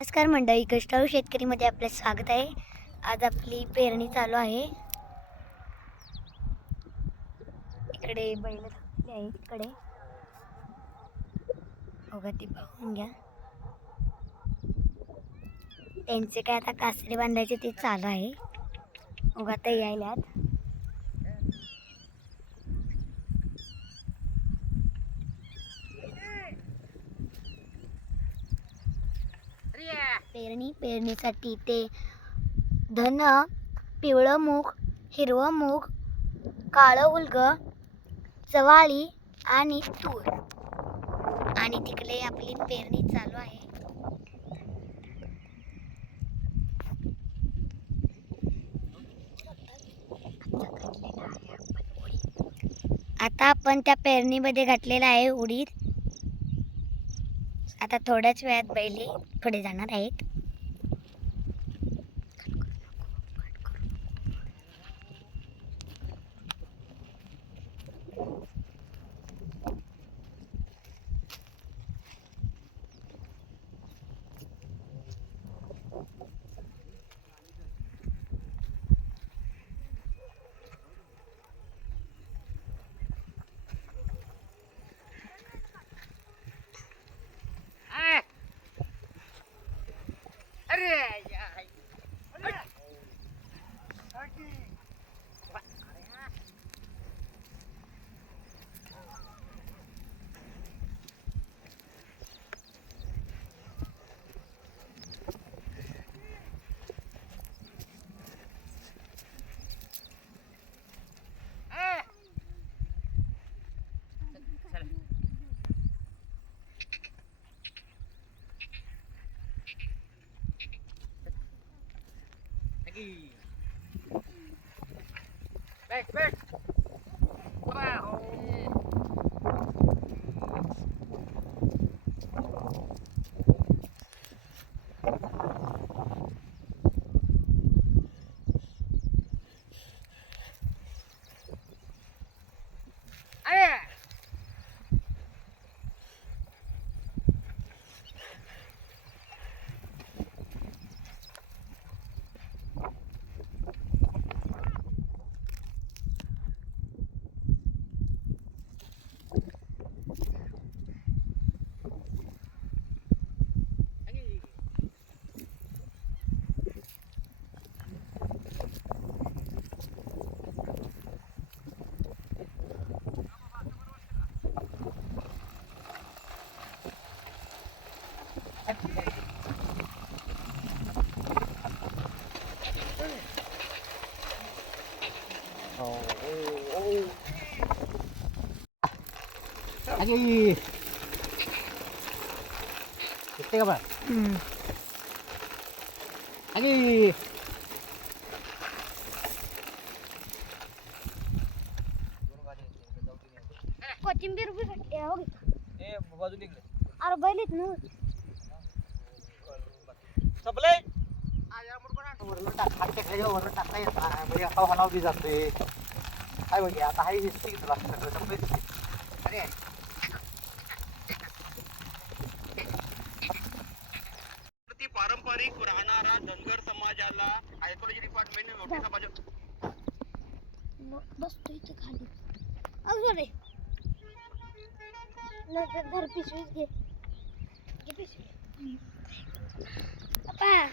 नमस्कार मंडळी कष्टाळू शेतकरीमध्ये आपलं स्वागत आहे. आज आपली पेरणी चालू आहे. इकडे बैल थांबले आहे इकडे. बघा ती पाहून घ्या. त्यांचे काय आता कासरे बांधायचे ते चालू आहे. उगा आता यायल्यात. पेरणी पेरणीसाठी ते धन पिवळं मूग हिरवं मूग काळं उलग चवाळी आणि तूर. आणि तिकडे आपली पेरणी चालू आहे. आता आपण त्या पेरणीमध्ये घातलेला आहे उडीद. आता थोड्याच वेळात बैले पुढे जाणार आहेत. людей. เล็กเล็กว้าว 아니 이때가 봐 हम्म. 아니 कोथिंबीर बी घातली आहे, हो की. ए बाजूला इकडे अरे बैलीत ना संपले वरून टाक. खाली टाकल्याच्या वरून टाकता येत नाही. म्हणजे असा हलावली जाते काय बघे आता हाय दिसते की तुला. सगळं संपले दिसते अरे. ती पारंपरिक राहणारा धनगर समाजाला आयकोलॉजी डिपार्टमेंट मोठी समाज बसतो इथे खाली. अगं रे. नंतर धर पिशवीच घे. घे पिशवी. 爸.